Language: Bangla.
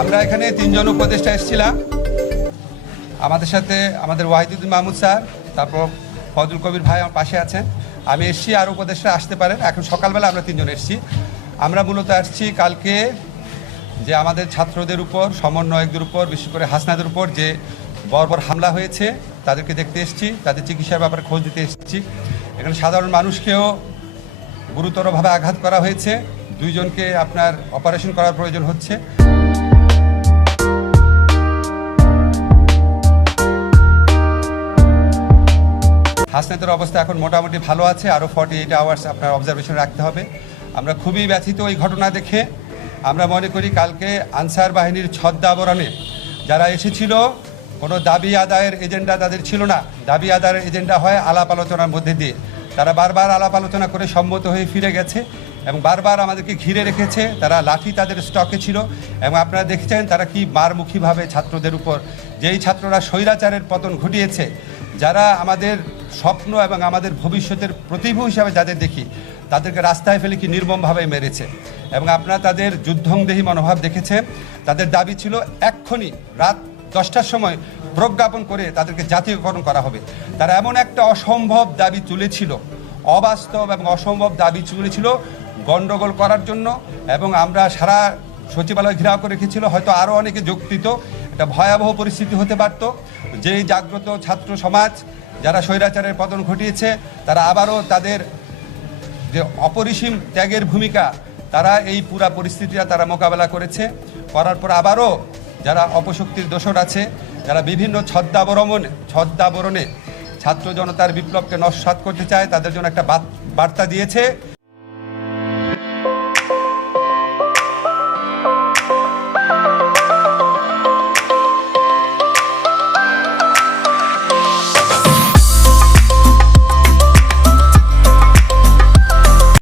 আমরা এখানে তিনজন উপদেষ্টা এসেছিলাম। আমাদের সাথে আমাদের ওয়াহিদুদ্দিন মাহমুদ স্যার, তারপর ফজল কবির ভাই আমার পাশে আছেন। আমি এসছি, আর উপদেষ্টা আসতে পারেন। এখন সকালবেলা আমরা তিনজন এসছি। আমরা মূলত আসছি কালকে যে আমাদের ছাত্রদের উপর, সমন্বয়কদের উপর, বিশেষ করে হাসনাদের উপর যে বর্বর হামলা হয়েছে, তাদেরকে দেখতে এসেছি, তাদের চিকিৎসার ব্যাপারে খোঁজ দিতে এসেছি। এখানে সাধারণ মানুষকেও গুরুতরভাবে আঘাত করা হয়েছে। দুইজনকে আপনার অপারেশন করার প্রয়োজন হচ্ছে। হাসনাতের অবস্থা এখন মোটামুটি ভালো আছে। আরও ফর্টি এইট আওয়ার্স আপনার অবজারভেশন রাখতে হবে। আমরা খুবই ব্যথিত এই ঘটনা দেখে। আমরা মনে করি কালকে আনসার বাহিনীর ছদ্মাবরণে যারা এসেছিল, কোনো দাবি আদায়ের এজেন্ডা তাদের ছিল না। দাবি আদায়ের এজেন্ডা হয় আলাপ আলোচনার মধ্যে দিয়ে। তারা বারবার আলাপ আলোচনা করে সম্মত হয়ে ফিরে গেছে এবং বারবার আমাদেরকে ঘিরে রেখেছে। তারা লাঠি তাদের স্টকে ছিল এবং আপনারা দেখেছেন তারা কি মারমুখীভাবে ছাত্রদের উপর, যেই ছাত্ররা স্বৈরাচারের পতন ঘটিয়েছে, যারা আমাদের স্বপ্ন এবং আমাদের ভবিষ্যতের প্রতিভূ হিসাবে যাদের দেখি, তাদেরকে রাস্তায় ফেলে কি নির্মমভাবে মেরেছে। এবং আপনারা তাদের যুদ্ধংদেহী মনোভাব দেখেছে। তাদের দাবি ছিল, এক্ষুনি রাত দশটার সময় প্রজ্ঞাপন করে তাদেরকে জাতীয়করণ করা হবে। তারা এমন একটা অসম্ভব দাবি তুলেছিল, অবাস্তব এবং অসম্ভব দাবি তুলেছিল গণ্ডগোল করার জন্য। এবং আমরা সারা সচিবালয় ঘেরাও করে রেখেছিল, হয়তো আরও অনেকে যোগ দিত একটা ভয়াবহ পরিস্থিতি হতে পারত। যেই জাগ্রত ছাত্র সমাজ, যারা স্বৈরাচারের পতন ঘটিয়েছে, তারা আবারও তাদের যে অপরিসীম ত্যাগের ভূমিকা, তারা এই পুরা পরিস্থিতিটা তারা মোকাবেলা করেছে। করার পর আবারও যারা অপশক্তির দোষর আছে, যারা বিভিন্ন ছদ্মাবরমণ, ছদ্মাবরণে ছাত্র জনতার বিপ্লবকে নস্বাত করতে চায়, তাদের জন্য একটা বার্তা দিয়েছে।